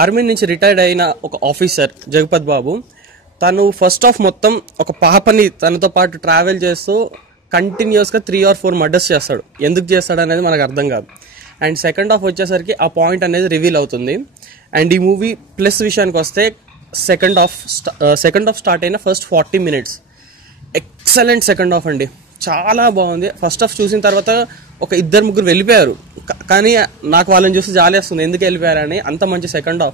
Army నుంచి retired అయిన ఒక ఆఫీసర్ జగపతి బాబు. తను ఫస్ట్ ఆఫ్ మొత్తం ఒక పాపని తనతో పాటు ట్రావెల్ చేస్తూ కంటిన్యూస్గా 3 or 4 మర్డర్స్ చేస్తాడు. ఎందుకు చేస్తాడు అనేది మనకు అర్థం కాదు. అండ్ సెకండ్ హాఫ్ వచ్చేసరికి ఆ పాయింట్ అనేది రివీల్ అవుతుంది. అండ్ ఈ మూవీ ప్లస్ విషయానికి వస్తే సెకండ్ హాఫ్ స్టార్ట్ అయిన first 40 minutes excellent second half అండి, చాలా బాగుంది. ఫస్ట్ హాఫ్ చూసిన తర్వాత ఒక 2-3 వెళ్ళిపోయారు, కానీ నాకు వాళ్ళని చూసి జాలేస్తుంది ఎందుకు వెళ్ళిపోయారని. అంత మంచి సెకండ్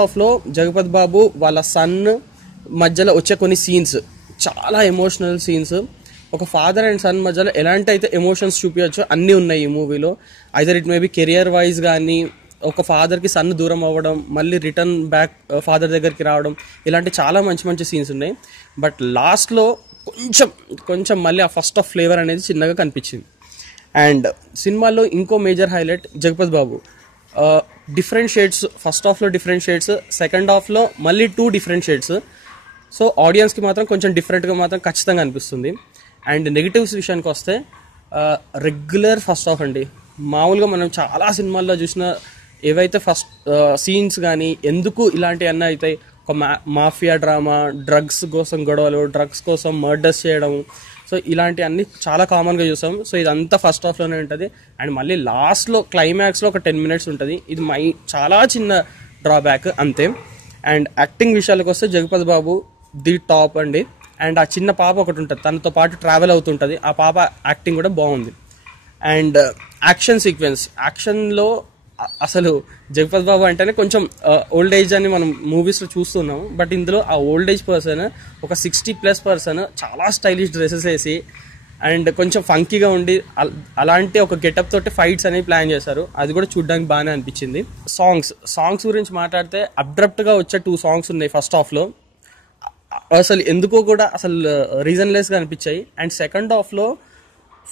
హాఫ్లో జగపతి బాబు వాళ్ళ సన్ మధ్యలో వచ్చే కొన్ని సీన్స్ చాలా ఎమోషనల్ సీన్స్. ఒక ఫాదర్ అండ్ సన్ మధ్యలో ఎలాంటి అయితే ఎమోషన్స్ చూపించచ్చో అన్నీ ఉన్నాయి ఈ మూవీలో. Either it may be career wise కానీ, ఒక ఫాదర్కి సన్ దూరం అవ్వడం, మళ్ళీ రిటర్న్ బ్యాక్ ఫాదర్ దగ్గరికి రావడం, ఇలాంటి చాలా మంచి సీన్స్ ఉన్నాయి. బట్ లాస్ట్లో కొంచెం మళ్ళీ ఆ ఫస్ట్ ఆఫ్ ఫ్లేవర్ అనేది చిన్నగా కనిపించింది. అండ్ సినిమాలో ఇంకో మేజర్ హైలైట్ జగపతి బాబు. డిఫరెంట్ షేడ్స్, ఫస్ట్ హాఫ్లో డిఫరెంట్ షేడ్స్, సెకండ్ హాఫ్లో మళ్ళీ 2 different shades. సో ఆడియన్స్కి మాత్రం కొంచెం డిఫరెంట్గా మాత్రం ఖచ్చితంగా అనిపిస్తుంది. అండ్ నెగిటివ్స్ విషయానికి వస్తే రెగ్యులర్ ఫస్ట్ హాఫ్ అండి. మామూలుగా మనం చాలా సినిమాల్లో చూసిన ఏవైతే ఫస్ట్ సీన్స్ కానీ ఎందుకు ఇలాంటివన్నీ అవుతాయి, ఒక మాఫియా డ్రామా, డ్రగ్స్ కోసం గొడవలు, డ్రగ్స్ కోసం మర్డర్స్ చేయడం, సో ఇలాంటివన్నీ చాలా కామన్గా చూసాం. సో ఇదంతా ఫస్ట్ హాఫ్లోనే ఉంటుంది. అండ్ మళ్ళీ లాస్ట్లో క్లైమాక్స్లో ఒక 10 minutes ఉంటుంది. ఇది చాలా చిన్న డ్రాబ్యాక్ అంతే. అండ్ యాక్టింగ్ విషయాలకు వస్తే జగపతి బాబు ది టాప్ అండి. అండ్ ఆ చిన్న పాప ఒకటి ఉంటుంది, తనతో పాటు ట్రావెల్ అవుతుంటుంది, ఆ పాప యాక్టింగ్ కూడా బాగుంది. అండ్ యాక్షన్ సీక్వెన్స్, యాక్షన్లో అసలు జగపతి బాబు అంటేనే కొంచెం ఓల్డ్ ఏజ్ అని మనం మూవీస్లో చూస్తున్నాం. బట్ ఇందులో ఆ ఓల్డ్ ఏజ్ పర్సన్, ఒక 60+ పర్సన్ చాలా స్టైలిష్ డ్రెస్సెస్ వేసి అండ్ కొంచెం ఫంకీగా ఉండి అలాంటి ఒక గెటప్ తోటి ఫైట్స్ అనేవి ప్లాన్ చేశారు. అది కూడా చూడడానికి బాగానే అనిపించింది. సాంగ్స్ గురించి మాట్లాడితే అబ్రప్ట్గా వచ్చే 2 songs ఉన్నాయి ఫస్ట్ హాఫ్లో. అసలు ఎందుకో కూడా అసలు రీజన్లెస్గా అనిపించాయి. అండ్ సెకండ్ హాఫ్లో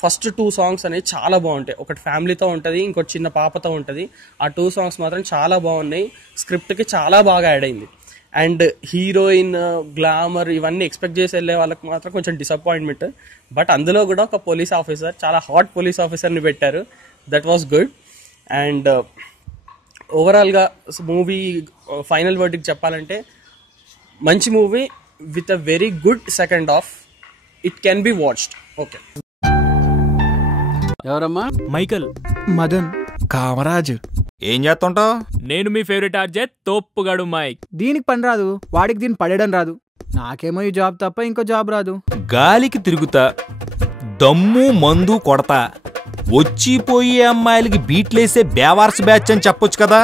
ఫస్ట్ 2 songs అనేవి చాలా బాగుంటాయి. ఒకటి ఫ్యామిలీతో ఉంటుంది, ఇంకోటి చిన్న పాపతో ఉంటుంది. ఆ 2 songs మాత్రం చాలా బాగున్నాయి, స్క్రిప్ట్కి చాలా బాగా యాడ్ అయింది. అండ్ హీరోయిన్, గ్లామర్ ఇవన్నీ ఎక్స్పెక్ట్ చేసి వెళ్ళే వాళ్ళకి మాత్రం కొంచెం డిసప్పాయింట్మెంట్. బట్ అందులో కూడా ఒక పోలీస్ ఆఫీసర్, చాలా హాట్ పోలీస్ ఆఫీసర్ని పెట్టారు, దట్ వాస్ గుడ్. అండ్ ఓవరాల్గా మూవీ ఫైనల్ వర్డిక్ట్ చెప్పాలంటే మంచి movie with a very good second half. It can be watched. Okay. ఎవరమ్మా? మైకల్, మదన్, కామరాజు. ఏం చేస్తుంటావు? నేను మీ ఫేవరెట్ ఆర్జే తోప్పుగాడు మైక్. దీనికి పని రాదు, వాడికి దీన్ని పడేయడం రాదు. నాకేమో ఈ జాబ్ తప్ప ఇంకో జాబ్ రాదు. గాలికి తిరుగుతా, దమ్ము మందు కొడతా, వచ్చిపోయే అమ్మాయిలకి బీట్లేసే బేవార్స్ బ్యాచ్ అని చెప్పొచ్చు కదా.